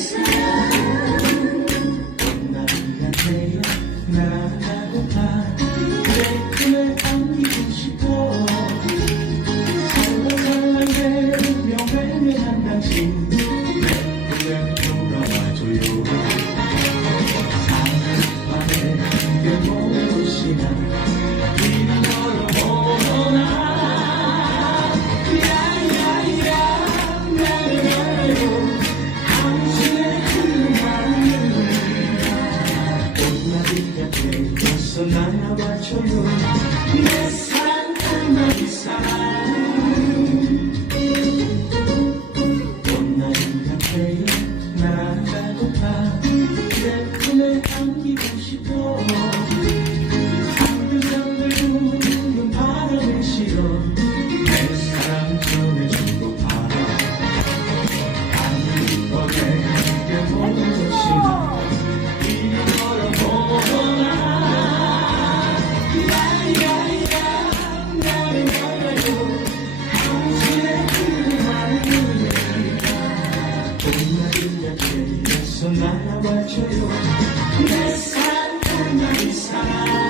Christmas. 날려줘요 내 사랑 난 사랑